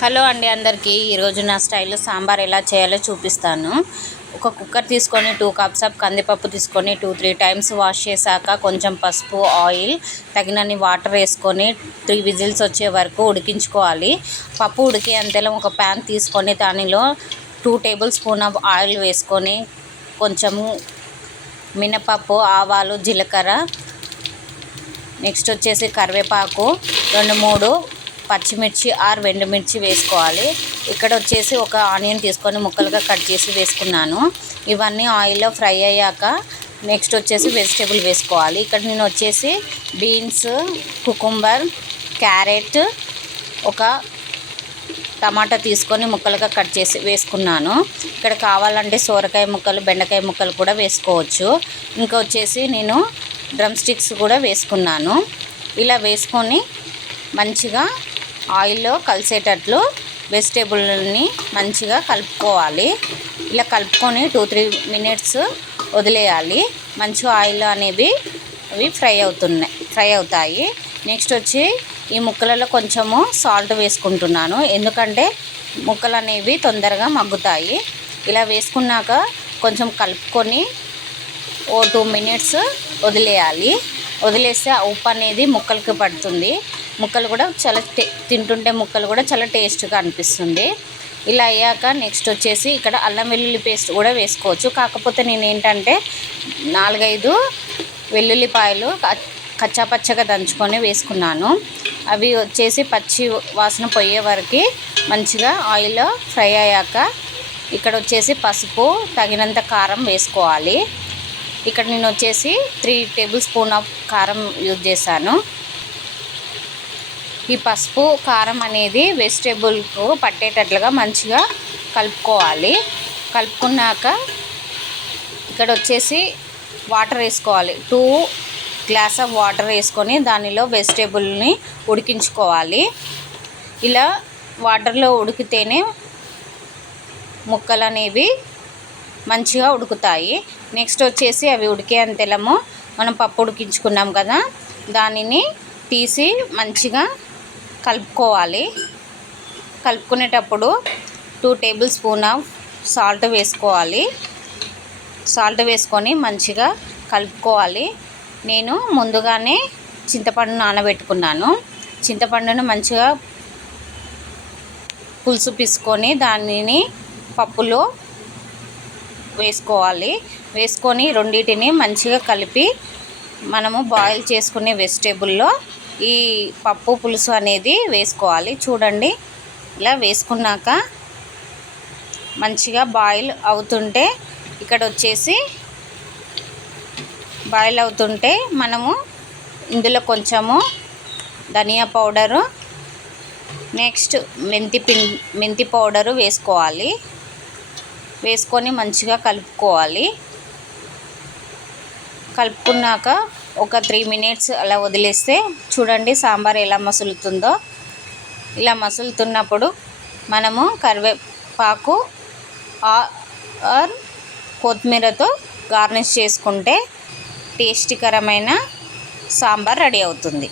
Hello అండి అందరికీ ఈరోజు నా స్టైల్లో సాంబార్ ఎలా చేయాలో చూపిస్తాను. ఒక కుక్కర్ తీసుకొని 2 కప్స్ ఆఫ్ కందిపప్పు తీసుకొని 2-3 టైమ్స్ వాష్ చేశాక కొంచెం పసుపు, ఆయిల్, తగినన్ని వాటర్ వేసుకొని 3 విజిల్స్ వచ్చే వరకు ఉడికించుకోవాలి. పప్పు ఉడికేంతలో ఒక ప్యాన్ తీసుకొని దానిలో 2 టేబుల్ స్పూన్ ఆఫ్ ఆయిల్ వేసుకొని కొంచెము మినపప్పు, ఆవాలు, జీలకర్ర, నెక్స్ట్ వచ్చేసి కరివేపాకు, 2-3 పచ్చిమిర్చి ఆర్ ఎండుమిర్చి వేసుకోవాలి. ఇక్కడ వచ్చేసి ఒక ఆనియన్ తీసుకొని ముక్కలుగా కట్ చేసి వేసుకున్నాను. ఇవన్నీ ఆయిల్లో ఫ్రై అయ్యాక నెక్స్ట్ వచ్చేసి వెజిటేబుల్ వేసుకోవాలి. ఇక్కడ నేను వచ్చేసి బీన్స్, కుకుంబర్, క్యారెట్, ఒక టమాటా తీసుకొని ముక్కలుగా కట్ చేసి వేసుకున్నాను. ఇక్కడ కావాలంటే సోరకాయ ముక్కలు, బెండకాయ ముక్కలు కూడా వేసుకోవచ్చు. ఇంకా వచ్చేసి నేను డ్రమ్ స్టిక్స్ కూడా వేసుకున్నాను. ఇలా వేసుకొని మంచిగా ఆయిల్లో కలిసేటట్లు వెజిటేబుల్ని మంచిగా కలుపుకోవాలి. ఇలా కలుపుకొని 2-3 మినిట్స్ వదిలేయాలి. మంచిగా ఆయిల్ అనేవి ఫ్రై అవుతాయి. నెక్స్ట్ వచ్చి ఈ ముక్కలలో కొంచెము సాల్ట్ వేసుకుంటున్నాను, ఎందుకంటే ముక్కలు అనేవి తొందరగా మగ్గుతాయి. ఇలా వేసుకున్నాక కొంచెం కలుపుకొని 2 మినిట్స్ వదిలేయాలి. వదిలేస్తే ఆ ఉప్పు అనేది ముక్కలకి పడుతుంది. ముక్కలు కూడా తింటుంటే ముక్కలు కూడా చాలా టేస్ట్గా అనిపిస్తుంది. ఇలా అయ్యాక నెక్స్ట్ వచ్చేసి ఇక్కడ అల్లం వెల్లుల్లి పేస్ట్ కూడా వేసుకోవచ్చు. కాకపోతే నేను ఏంటంటే 4-5 వెల్లుల్లిపాయలు కచ్చాపచ్చగా దంచుకొని వేసుకున్నాను. అవి వచ్చేసి పచ్చి వాసన పోయే వరకు మంచిగా ఆయిల్లో ఫ్రై అయ్యాక ఇక్కడ వచ్చేసి పసుపు, తగినంత కారం వేసుకోవాలి. ఇక్కడ నేను వచ్చేసి 3 టేబుల్ స్పూన్ ఆఫ్ కారం యూజ్ చేశాను. ఈ పసుపు, కారం అనేది వెజిటేబుల్కు పట్టేటట్లుగా మంచిగా కలుపుకోవాలి. కలుపుకున్నాక ఇక్కడ వచ్చేసి వాటర్ వేసుకోవాలి. 2 గ్లాస్ ఆఫ్ వాటర్ వేసుకొని దానిలో వెజిటేబుల్ని ఉడికించుకోవాలి. ఇలా వాటర్లో ఉడికితేనే ముక్కలు అనేవి మంచిగా ఉడుకుతాయి. నెక్స్ట్ వచ్చేసి అవి ఉడికేంతేలము మనం పప్పు ఉడికించుకున్నాం కదా, దానిని తీసి మంచిగా కలుపుకోవాలి. కలుపుకునేటప్పుడు 2 టేబుల్ స్పూన్ ఆఫ్ సాల్ట్ వేసుకోవాలి. సాల్ట్ వేసుకొని మంచిగా కలుపుకోవాలి. నేను ముందుగానే చింతపండు నానబెట్టుకున్నాను. చింతపండును మంచిగా పులుసు పిసుకొని దానిని పప్పులో వేసుకోవాలి. వేసుకొని రెండింటిని మంచిగా కలిపి మనము బాయిల్ చేసుకునే వెజిటేబుల్లో ఈ పప్పు పులుసు అనేది వేసుకోవాలి. చూడండి, ఇలా వేసుకున్నాక మంచిగా బాయిల్ అవుతుంటే ఇక్కడ వచ్చేసి బాయిల్ అవుతుంటే మనము ఇందులో కొంచెము ధనియా పౌడరు, నెక్స్ట్ మెంతి పౌడరు వేసుకోవాలి. వేసుకొని మంచిగా కలుపుకోవాలి. కలుపుకున్నాక ఒక 3 మినిట్స్ అలా వదిలేస్తే చూడండి సాంబార్ ఎలా మసులుతుందో. ఇలా మసులుతున్నప్పుడు మనము కరివేపాకు ఆర్ కొత్తిమీరతో గార్నిష్ చేసుకుంటే టేస్టీకరమైన సాంబార్ రెడీ అవుతుంది.